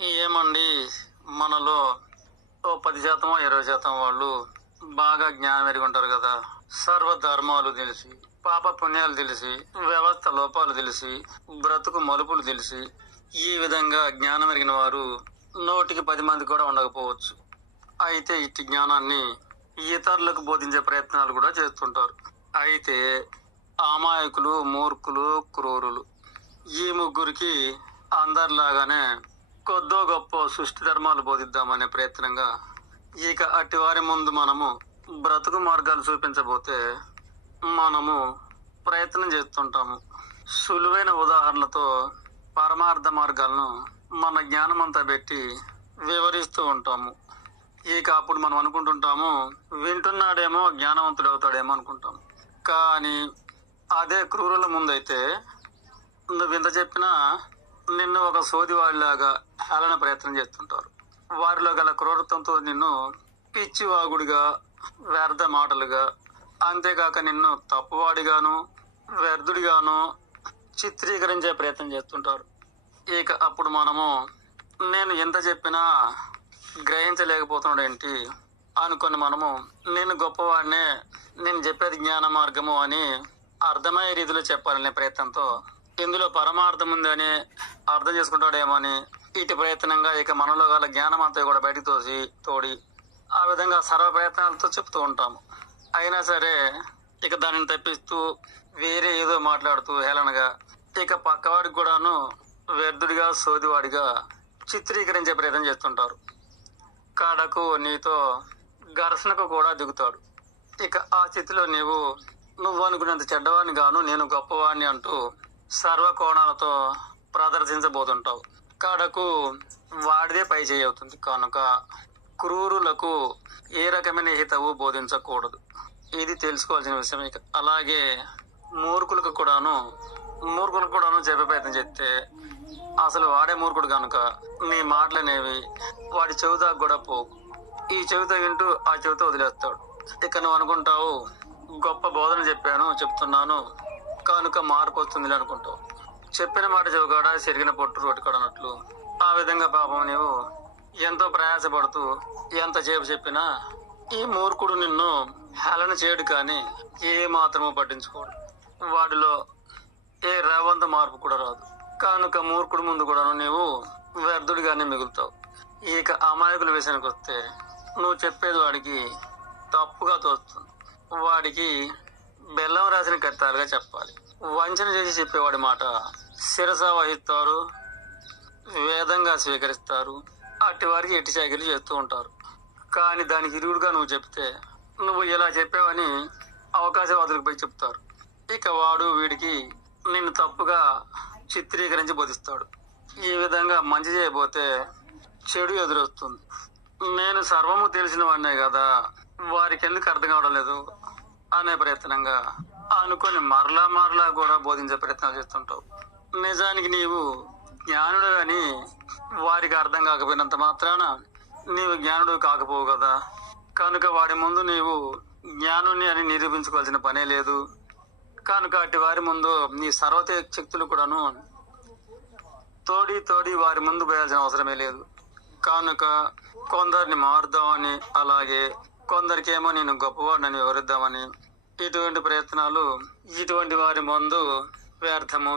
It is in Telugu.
ఏమండి, మనలో ఓ 10% 20% వాళ్ళు బాగా జ్ఞానం ఎరిగి ఉంటారు కదా. సర్వధర్మాలు తెలిసి, పాప పుణ్యాలు తెలిసి, వ్యవస్థ లోపాలు తెలిసి, బ్రతుకు మలుపులు తెలిసి, ఈ విధంగా జ్ఞానం ఎరిగిన వారు 100కి 10 మంది కూడా ఉండకపోవచ్చు. అయితే ఇట్టి జ్ఞానాన్ని ఇతరులకు బోధించే ప్రయత్నాలు కూడా చేస్తుంటారు. అయితే అమాయకులు, మూర్ఖులు, క్రూరులు, ఈ ముగ్గురికి అందరిలాగానే కొద్దో గొప్ప సృష్టి ధర్మాలు బోధిద్దామనే ప్రయత్నంగా ఇక అట్టి వారి ముందు మనము బ్రతుకు మార్గాలు చూపించబోతే మనము ప్రయత్నం చేస్తుంటాము. సులువైన ఉదాహరణలతో పరమార్థ మార్గాలను మన జ్ఞానమంతా పెట్టి వివరిస్తూ ఉంటాము. ఇక అప్పుడు మనం అనుకుంటుంటాము, వింటున్నాడేమో జ్ఞానవంతుడు అవుతాడేమో అనుకుంటాము. కానీ అదే క్రూరుల ముందైతే నువ్వు ఇంత చెప్పినా నిన్ను ఒక సోదివాడిలాగా హేళన ప్రయత్నం చేస్తుంటారు. వారిలో గల క్రూరత్వంతో నిన్ను పిచ్చివాగుడిగా, వ్యర్థ మాటలుగా, అంతేకాక నిన్ను తప్పువాడిగాను, వ్యర్థుడిగాను చిత్రీకరించే ప్రయత్నం చేస్తుంటారు. ఇక అప్పుడు మనము నేను ఎంత చెప్పినా గ్రహించలేకపోతున్నాడేంటి అనుకొని మనము నేను గొప్పవాడినే, నేను చెప్పేది జ్ఞాన మార్గము అని అర్థమయ్యే రీతిలో చెప్పాలనే ప్రయత్నంతో ఇందులో పరమార్థం ఉందని అర్థం చేసుకుంటాడేమో అని ఇటు ప్రయత్నంగా ఇక మనలో గల జ్ఞానం అంతా కూడా బయటకు తోడి ఆ విధంగా సర్వ ప్రయత్నాలతో చెప్తూ ఉంటాము. అయినా సరే ఇక దానిని తప్పిస్తూ వేరే ఏదో మాట్లాడుతూ హేళనగా ఇక పక్కవాడికి కూడాను వ్యర్థుడిగా, సోదివాడిగా చిత్రీకరించే ప్రయత్నం చేస్తుంటారు. కాడకు నీతో ఘర్షణకు కూడా దిగుతాడు. ఇక ఆ స్థితిలో నువ్వు అనుకునేంత చెడ్డవాడిని గాను, నేను గొప్పవాడిని అంటూ సర్వ కోణాలతో ప్రదర్శించబోతుంటావు. కాడకు వాడిదే పై చేయి అవుతుంది. కనుక క్రూరులకు ఏ రకమైన హితవు బోధించకూడదు. ఇది తెలుసుకోవాల్సిన విషయం. ఇక అలాగే మూర్ఖులకు కూడాను చెప్పే ప్రయత్నం చేస్తే అసలు వాడే మూర్ఖుడు కనుక నీ మాటలనేవి వాడి చెవితో కూడా పోవు. ఈ చెవితో వింటూ ఆ చెవితో వదిలేస్తాడు. ఇక నువ్వు అనుకుంటావు, గొప్ప బోధన చెప్తున్నాను కనుక మార్పు వస్తుంది అనుకుంటావు. చెప్పిన మాట చెవికాడ చెరిగిన పొట్టు రోటికాడనట్లు ఆ విధంగా పాపం నీవు ఎంతో ప్రయాసపడుతూ ఎంతసేపు చెప్పినా ఈ మూర్ఖుడు నిన్ను హేళన చేయడు, కానీ ఏ మాత్రమూ పట్టించుకోడు. వాడిలో ఏ రేవంత మార్పు కూడా రాదు. కనుక మూర్ఖుడు ముందు కూడా నీవు వ్యర్థుడిగానే మిగులుతావు. ఇక అమాయకుల విషయానికి వస్తే నువ్వు చెప్పేది వాడికి తప్పుగా తోస్తుంది. వాడికి బెల్లం రాసిన కత్తాలుగా చెప్పాలి. వంచన చేసి చెప్పేవాడి మాట శిరస వహిస్తారు, వేదంగా స్వీకరిస్తారు. అట్టి వారికి ఎట్టి చాకిరీ చేస్తూ ఉంటారు. కానీ దానికి ఇరుగుడుగా నువ్వు చెప్తే నువ్వు ఇలా చెప్పావని అవకాశవాదులకు పోయి చెప్తారు. ఇక వాడు వీడికి నిన్ను తప్పుగా చిత్రీకరించి బోధిస్తాడు. ఈ విధంగా మంచి చేయబోతే చెడు ఎదురొస్తుంది. నేను సర్వము తెలిసిన వాడినే కదా, వారికి ఎందుకు అర్థం కావడం లేదు అనే ప్రయత్నంగా అనుకొని మరలా కూడా బోధించే ప్రయత్నాలు చేస్తుంటావు. నిజానికి నీవు జ్ఞానుడు అని వారికి అర్థం కాకపోయినంత మాత్రాన నీవు జ్ఞానుడు కాకపోవు కదా. కనుక వాడి ముందు నీవు జ్ఞానుని అని నిరూపించుకోవాల్సిన పనే లేదు. కనుక అటు వారి ముందు నీ సర్వతే శక్తులు కూడాను తోడి వారి ముందు పోయాల్సిన అవసరమే లేదు. కనుక కొందరిని మారుద్దామని, అలాగే కొందరికేమో నేను గొప్పవాడిని వివరిద్దామని ఇటువంటి ప్రయత్నాలు ఇటువంటి వారి ముందు వ్యర్థము.